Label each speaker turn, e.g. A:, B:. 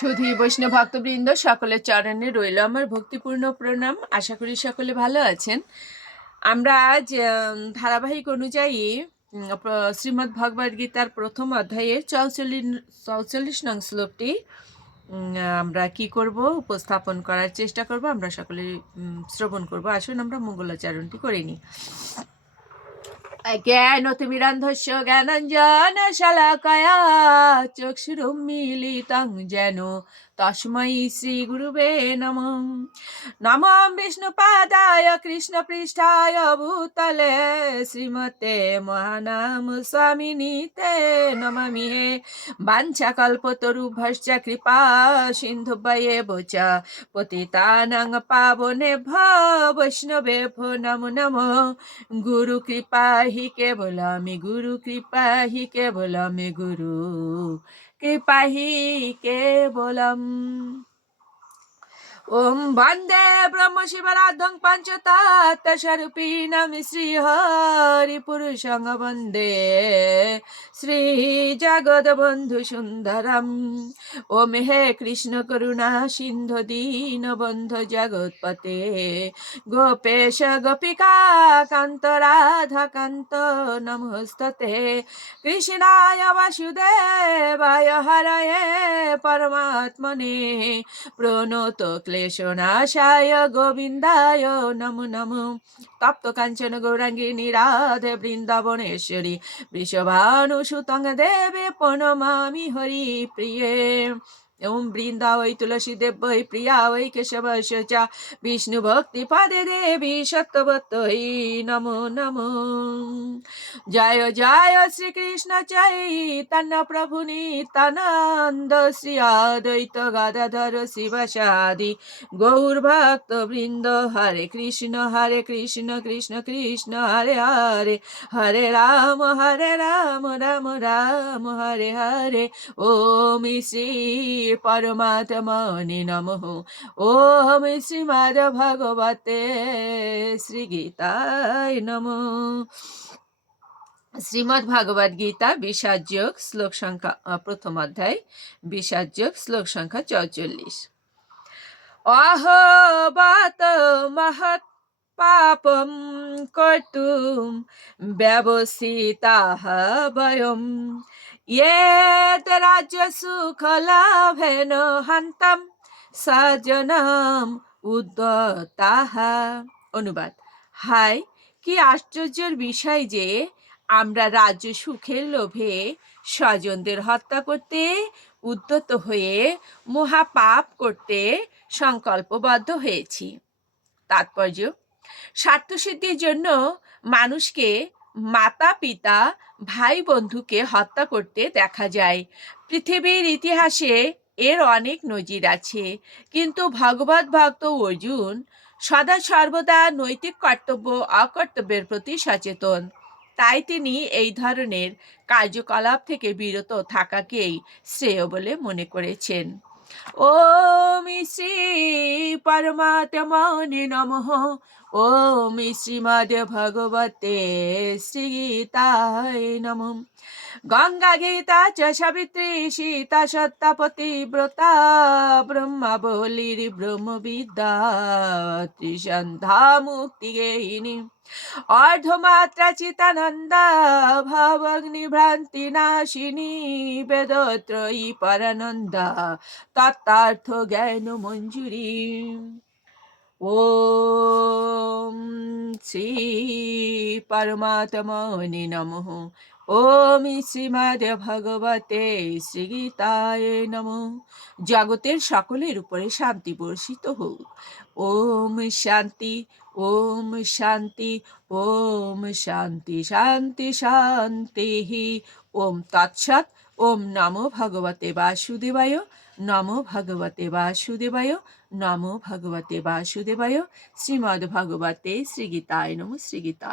A: সুধী বৈষ্ণব ভক্তবৃন্দ সকলের চরণে রইল আমার ভক্তিপূর্ণ প্রণাম আশা করি সকলে ভালো আছেন আমরা আজ ধারাবাহিক অনুযায়ী শ্রীমদ্ ভগবদ গীতার প্রথম অধ্যায়ে চৌচল্লিশ চৌচল্লিশ নং শ্লোকটি আমরা কি করব উপস্থাপন করার চেষ্টা করব আমরা সকলে শ্রবণ করব আসুন আমরা মঙ্গলাচরণটি করে নিই জ্ঞান অতিবিরান্ধস্য জ্ঞানঞ্জন শালাকয়া চক্ষুরুম মিলিতাং যেন শ্রী গুরুবে নম নমঃ বিষ্ণুপাদায় কৃষ্ণপৃষ্ঠায় ভূতলে শ্রীমতে মহানাম স্বামিনীতে নমামি হে বাঞ্ছা কল্পতরুভশ্চ কৃপা সিন্ধু সিন্ধুভয়ে বোচ পতিতানং পাবনে ভ বৈষ্ণবে ভো নম নম গুরু কৃপা হি কেবল আমি গুরু কৃপা হি কেবল আমি গুরু कृपा ही केवलम् ॐ वन्दे ब्रह्मशिवराधं पञ्चतात्तशरूपिणं श्रीहरिपुरुषं वन्दे श्रीजगद्बन्धुसुन्दरम् ॐ हे कृष्णकरुणा सिन्धु दीनबन्धु जगत्पते गोपेश गोपिका कान्त राधाकान्त नमोस्तते कृष्णाय वासुदेवाय हरये परमात्मने क्ले প্রেষণাশায় গোবিন্দায় নম নম তপ্ত কাঞ্চন গৌরাঙ্গিনী রাধে বৃন্দাবনেশ্বরী বৃষভানুসুতং দেবে প্রণমামি হরি প্রিয়ে ओम वृंदा तुलसी देव वै प्रिया वै केशव शचा विष्णु भक्ति पादे देवी सत्यवत नमो नमो जय जय श्री कृष्ण चैतन्य प्रभु नितानंद श्री अद्वैत गदाधर शिवशादि गौर भक्त वृंद हरे कृष्ण हरे कृष्ण कृष्ण कृष्ण हरे हरे हरे राम हरे राम राम राम हरे हरे ओम श्री ওম नमः ভগবতে শ্রী শ্রীগীতায় নম শ্রীমদ ভাগবত গীতা যোগ শ্লোক সংখ্যা প্রথম অধ্যায় যোগ শ্লোক সংখ্যা চৌচল্লিশ অহ বাত মহৎ পাপম কর্তুম ব্যবসিতা বয়ম রাজ্য ये राज्यसुखलाभेन হান্তম সজনম উদ্যতাহা অনুবাদ হায় কি আশ্চর্যের বিষয় যে আমরা রাজ্য সুখের লোভে স্বজনদের হত্যা করতে উদ্যত হয়ে মহাপাপ করতে সংকল্পবদ্ধ হয়েছি তাৎপর্য স্বার্থসিদ্ধির জন্য মানুষকে মাতা পিতা ভাই বন্ধুকে হত্যা করতে দেখা যায় পৃথিবীর ইতিহাসে এর অনেক নজির আছে কিন্তু ভগবত ভক্ত অর্জুন সদা সর্বদা নৈতিক কর্তব্য অকর্তব্যের প্রতি সচেতন তাই তিনি এই ধরনের কার্যকলাপ থেকে বিরত থাকাকেই শ্রেয় বলে মনে করেছেন ॐ श्री परमात्मने नमः ॐ भगवते श्रीमद्भगवते श्रीगीताय नमः गङ्गागीता च सवित्री सीता सत्तापतिव्रता মাবলির ব্রহ্মবিদ্যা ত্রিসন্ধা মুক্তি গেহিনী অর্ধমাত্রা চিতানন্দা ভ্রান্তি নাশিনী বেদত্রয়ী পরানন্দা তত্তার্থ জ্ঞান মঞ্জুরী ও শ্রী পরমাত্মনি নম ওম শ্রীমাদ ভগবতে শ্রীগীতায় নম জগতের সকলের উপরে শান্তি বর্ষিত হোক ওম শান্তি ওম শান্তি ওম শান্তি শান্তি শান্তি ওম তৎসৎ ওম নমো ভগবতে বাসুদেবায় নমো ভগবতে বাসুদেবায় নমো ভগবতে বাসুদেবায় শ্রীমদ্ ভগবতে শ্রীগীতায় নম শ্রীগীতা